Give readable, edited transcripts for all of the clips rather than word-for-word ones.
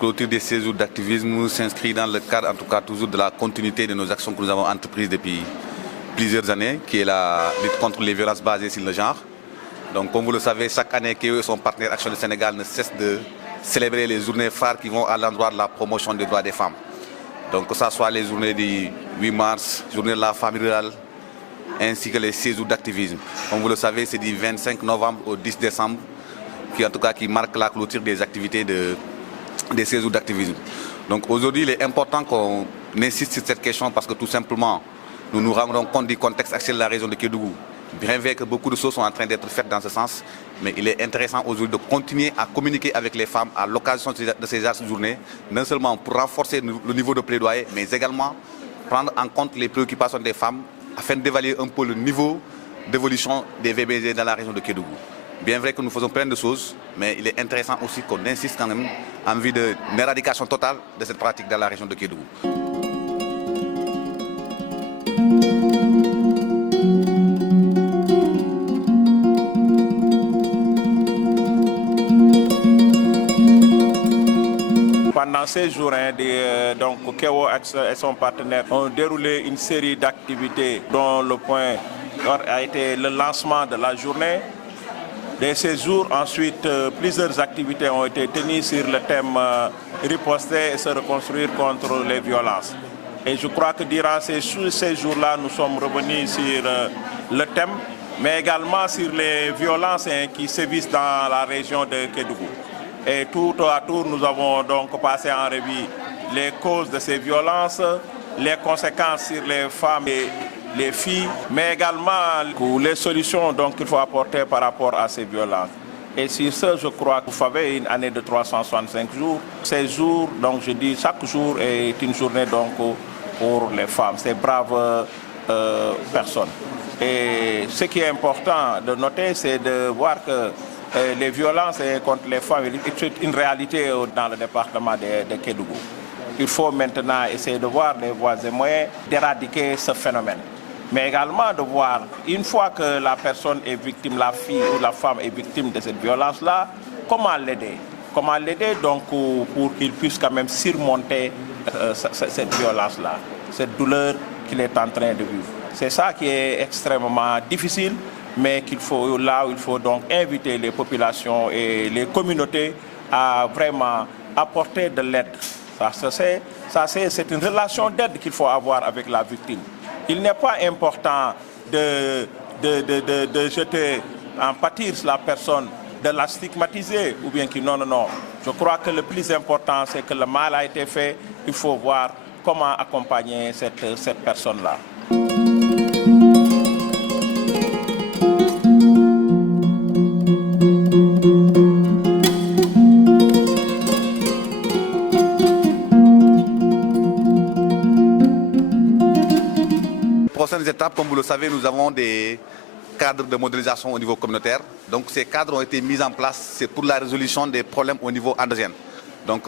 clôture des séjours d'activisme s'inscrit dans le cadre, en tout cas toujours de la continuité de nos actions que nous avons entreprises depuis plusieurs années, qui est la lutte contre les violences basées sur le genre. Donc comme vous le savez, chaque année, KEO et son partenaire Action du Sénégal ne cessent de célébrer les journées phares qui vont à l'endroit de la promotion des droits des femmes. Donc que ce soit les journées du 8 mars, journée de la femme rurale, ainsi que les séjours d'activisme. Comme vous le savez, c'est du 25 novembre au 10 décembre, qui marque la clôture des activités des séjours d'activisme. Donc aujourd'hui, il est important qu'on insiste sur cette question parce que tout simplement, nous nous rendons compte du contexte actuel de la région de Kédougou. Bien vrai que beaucoup de choses sont en train d'être faites dans ce sens, mais il est intéressant aujourd'hui de continuer à communiquer avec les femmes à l'occasion de ces journées, non seulement pour renforcer le niveau de plaidoyer, mais également prendre en compte les préoccupations des femmes afin d'évaluer un peu le niveau d'évolution des VBG dans la région de Kédougou. Bien vrai que nous faisons plein de choses, mais il est intéressant aussi qu'on insiste quand même en vue d'une éradication totale de cette pratique dans la région de Kédougou. Pendant ces jours, donc KEO et son partenaire ont déroulé une série d'activités dont le point a été le lancement de la journée. De ces jours, ensuite, plusieurs activités ont été tenues sur le thème riposter et se reconstruire contre les violences. Et je crois que durant ces jours-là, nous sommes revenus sur le thème, mais également sur les violences qui sévissent dans la région de Kédougou. Et tout à tour, nous avons donc passé en revue les causes de ces violences, les conséquences sur les femmes et les filles, mais également les solutions qu'il faut apporter par rapport à ces violences. Et sur ce, je crois que vous savez, une année de 365 jours, ces jours, donc je dis chaque jour est une journée donc pour les femmes, ces braves personnes. Et ce qui est important de noter, c'est de voir que les violences contre les femmes sont une réalité dans le département de Kédougou. Il faut maintenant essayer de voir les voies et moyens d'éradiquer ce phénomène. Mais également de voir, une fois que la personne est victime, la fille ou la femme est victime de cette violence-là, comment l'aider. Comment l'aider donc pour qu'il puisse quand même surmonter cette violence-là, cette douleur qu'il est en train de vivre. C'est ça qui est extrêmement difficile, mais il faut donc inviter les populations et les communautés à vraiment apporter de l'aide. C'est une relation d'aide qu'il faut avoir avec la victime. Il n'est pas important de jeter en pâture la personne, de la stigmatiser ou bien que non. Je crois que le plus important, c'est que le mal a été fait. Il faut voir comment accompagner cette personne-là. Prochaines étapes, comme vous le savez, nous avons des cadres de modélisation au niveau communautaire. Donc ces cadres ont été mis en place, c'est pour la résolution des problèmes au niveau endogène. Donc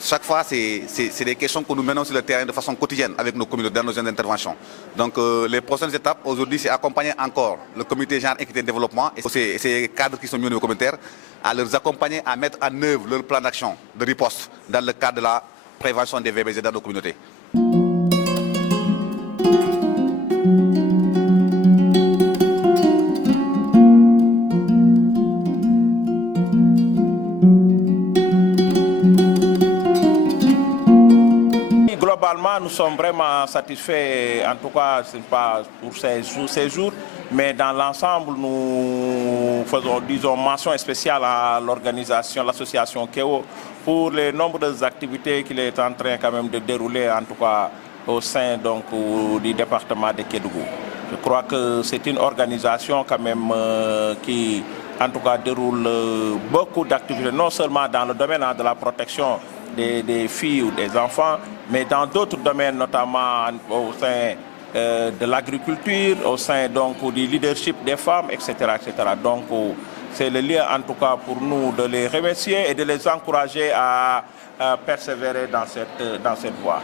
chaque fois, c'est des questions que nous menons sur le terrain de façon quotidienne avec nos communautés dans nos interventions. Donc les prochaines étapes aujourd'hui, c'est accompagner encore le comité genre équité et développement et ces cadres qui sont mis au niveau communautaire à les accompagner à mettre en œuvre leur plan d'action de riposte dans le cadre de la prévention des VBG dans nos communautés. Globalement, nous sommes vraiment satisfaits, en tout cas, ce n'est pas pour ces jours, mais dans l'ensemble, nous faisons, disons, mention spéciale à l'organisation, l'association KEO, pour les nombreuses activités qu'il est en train quand même de dérouler, en tout cas au sein donc, du département de Kédougou. Je crois que c'est une organisation quand même qui, en tout cas, déroule beaucoup d'activités, non seulement dans le domaine de la protection des filles ou des enfants, mais dans d'autres domaines, notamment au sein de l'agriculture, au sein donc, du leadership des femmes, etc. Donc c'est le lien en tout cas pour nous de les remercier et de les encourager à persévérer dans cette voie.